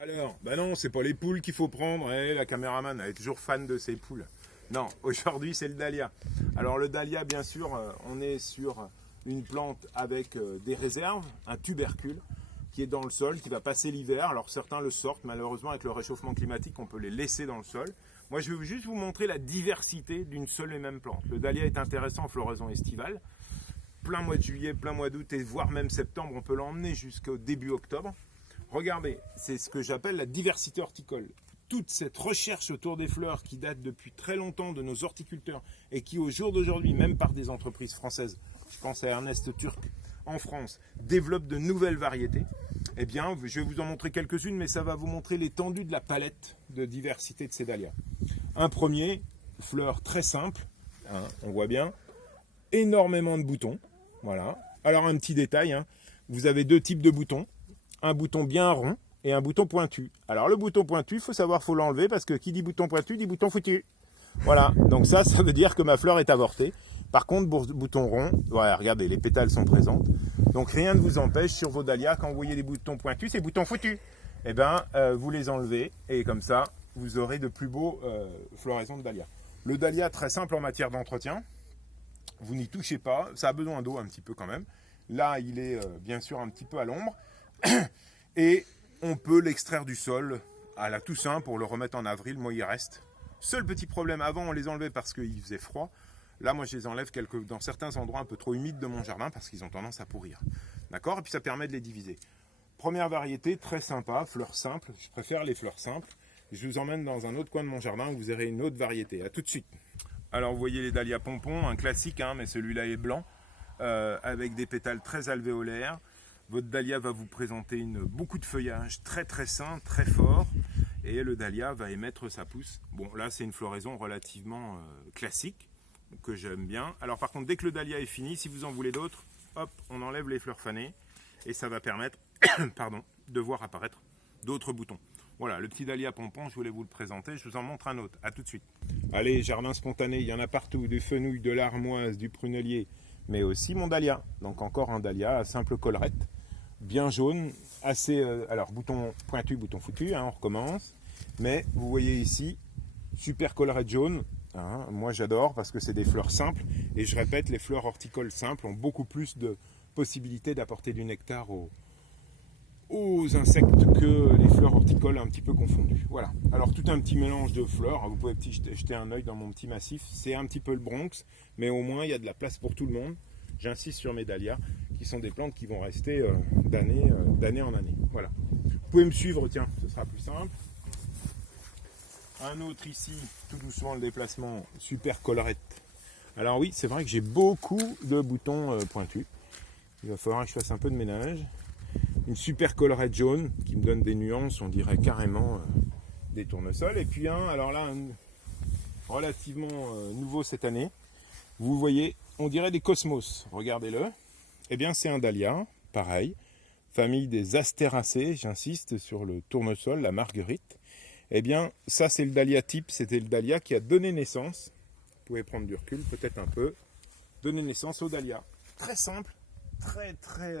Alors, bah non, c'est pas les poules qu'il faut prendre. La caméraman, elle est toujours fan de ces poules. Non, aujourd'hui c'est le dahlia. Alors le dahlia, bien sûr, on est sur une plante avec des réserves, un tubercule qui est dans le sol, qui va passer l'hiver. Alors certains le sortent, malheureusement avec le réchauffement climatique, on peut les laisser dans le sol. Moi je vais juste vous montrer la diversité d'une seule et même plante. Le dahlia est intéressant en floraison estivale. Plein mois de juillet, plein mois d'août et voire même septembre, on peut l'emmener jusqu'au début octobre. Regardez, c'est ce que j'appelle la diversité horticole. Toute cette recherche autour des fleurs qui date depuis très longtemps de nos horticulteurs et qui au jour d'aujourd'hui, même par des entreprises françaises, je pense à Ernest Turc en France, développe de nouvelles variétés. Eh bien, je vais vous en montrer quelques-unes, mais ça va vous montrer l'étendue de la palette de diversité de ces dahlias. Un premier, fleur très simple, hein, on voit bien, énormément de boutons. Voilà. Alors un petit détail, hein, vous avez deux types de boutons. Un bouton bien rond et un bouton pointu. Alors le bouton pointu, il faut savoir, faut l'enlever parce que qui dit bouton pointu dit bouton foutu. Voilà, donc ça veut dire que ma fleur est avortée. Par contre, bouton rond, voilà, regardez, les pétales sont présentes. Donc rien ne vous empêche sur vos dahlias, quand vous voyez des boutons pointus, c'est bouton foutu. Eh bien, vous les enlevez et comme ça, vous aurez de plus beaux floraisons de dahlias. Le dahlia, très simple en matière d'entretien. Vous n'y touchez pas, ça a besoin d'eau un petit peu quand même. Là, il est bien sûr un petit peu à l'ombre. Et on peut l'extraire du sol à la Toussaint pour le remettre en avril. Moi, il reste. Seul petit problème, avant, on les enlevait parce qu'il faisait froid. Là, moi, je les enlève dans certains endroits un peu trop humides de mon jardin parce qu'ils ont tendance à pourrir. D'accord? Et puis, ça permet de les diviser. Première variété, très sympa, fleurs simples. Je préfère les fleurs simples. Je vous emmène dans un autre coin de mon jardin où vous aurez une autre variété. À tout de suite. Alors, vous voyez les dahlias pompons, un classique, hein, mais celui-là est blanc, avec des pétales très alvéolaires. Votre dahlia va vous présenter beaucoup de feuillage très très sain, très fort, et le dahlia va émettre sa pousse. Bon, là c'est une floraison relativement classique, que j'aime bien. Alors par contre, dès que le dahlia est fini, si vous en voulez d'autres, hop, on enlève les fleurs fanées, et ça va permettre pardon, de voir apparaître d'autres boutons. Voilà, le petit dahlia pompon, je voulais vous le présenter, je vous en montre un autre, à tout de suite. Allez, jardin spontané, il y en a partout, du fenouil, de l'armoise, du prunelier, mais aussi mon dahlia. Donc encore un dahlia à simple collerette. Bien jaune, assez, alors bouton pointu, bouton foutu, hein, on recommence. Mais vous voyez ici, super collerette jaune. Hein, moi j'adore parce que c'est des fleurs simples. Et je répète, les fleurs horticoles simples ont beaucoup plus de possibilités d'apporter du nectar aux insectes que les fleurs horticoles un petit peu confondues. Voilà. Alors tout un petit mélange de fleurs. Vous pouvez jeter un œil dans mon petit massif. C'est un petit peu le Bronx, mais au moins il y a de la place pour tout le monde. J'insiste sur mes dahlias, qui sont des plantes qui vont rester d'année en année. Voilà. Vous pouvez me suivre, tiens, ce sera plus simple. Un autre ici, tout doucement le déplacement, super collerette. Alors oui, c'est vrai que j'ai beaucoup de boutons pointus. Il va falloir que je fasse un peu de ménage. Une super collerette jaune qui me donne des nuances, on dirait carrément des tournesols. Et puis alors là, un relativement nouveau cette année. Vous voyez, on dirait des cosmos, regardez-le. Eh bien, c'est un dahlia, pareil, famille des astéracées, j'insiste sur le tournesol, la marguerite. Eh bien, ça, c'est le dahlia type, c'était le dahlia qui a donné naissance, vous pouvez prendre du recul, peut-être un peu, donné naissance au dahlia. Très simple, très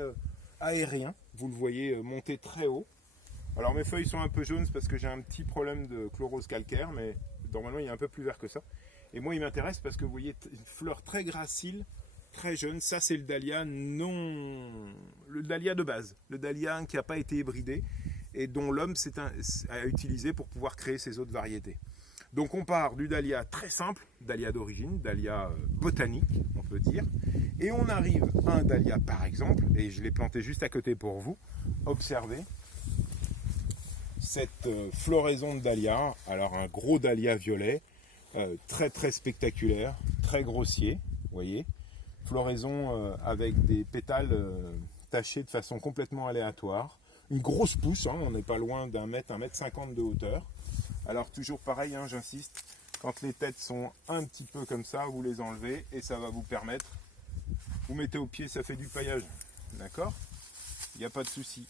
aérien, vous le voyez monter très haut. Alors, mes feuilles sont un peu jaunes parce que j'ai un petit problème de chlorose calcaire, mais normalement, il est un peu plus vert que ça. Et moi, il m'intéresse parce que vous voyez une fleur très gracile, très jeune. Ça, c'est le dahlia le dahlia de base. Le dahlia qui n'a pas été hybridé et dont l'homme a utilisé pour pouvoir créer ces autres variétés. Donc, on part du dahlia très simple, dahlia d'origine, dahlia botanique, on peut dire. Et on arrive à un dahlia, par exemple, et je l'ai planté juste à côté pour vous. Observez cette floraison de dahlia. Alors, un gros dahlia violet. Très spectaculaire, très grossier, vous voyez, floraison avec des pétales tachés de façon complètement aléatoire, une grosse pousse, hein, on n'est pas loin d'un mètre, 1,50 m de hauteur. Alors toujours pareil, hein, j'insiste, quand les têtes sont un petit peu comme ça, vous les enlevez et ça va vous permettre, vous mettez au pied, ça fait du paillage, d'accord, il n'y a pas de souci.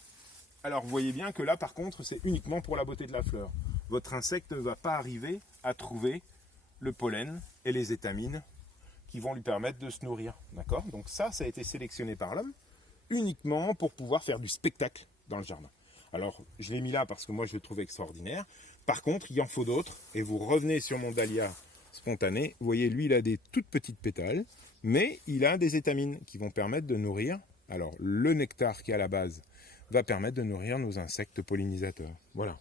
Alors vous voyez bien que là par contre c'est uniquement pour la beauté de la fleur, votre insecte ne va pas arriver à trouver le pollen et les étamines qui vont lui permettre de se nourrir. D'accord? Donc ça a été sélectionné par l'homme uniquement pour pouvoir faire du spectacle dans le jardin. Alors, je l'ai mis là parce que moi, je le trouve extraordinaire. Par contre, il en faut d'autres. Et vous revenez sur mon dahlia spontané. Vous voyez, lui, il a des toutes petites pétales, mais il a des étamines qui vont permettre de nourrir. Alors, le nectar qui est à la base va permettre de nourrir nos insectes pollinisateurs. Voilà.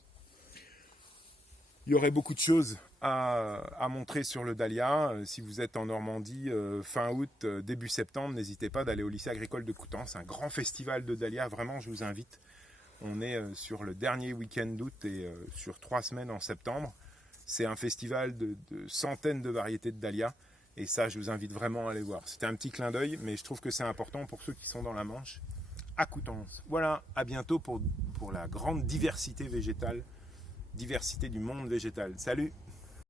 Il y aurait beaucoup de choses à montrer sur le dahlia. Si vous êtes en Normandie, fin août, début septembre, n'hésitez pas d'aller au lycée agricole de Coutances. Un grand festival de dahlia, vraiment, je vous invite. On est sur le dernier week-end d'août et sur 3 semaines en septembre. C'est un festival de centaines de variétés de dahlia. Et ça, je vous invite vraiment à aller voir. C'était un petit clin d'œil, mais je trouve que c'est important pour ceux qui sont dans la Manche, à Coutances. Voilà, à bientôt pour la grande diversité végétale, diversité du monde végétal. Salut!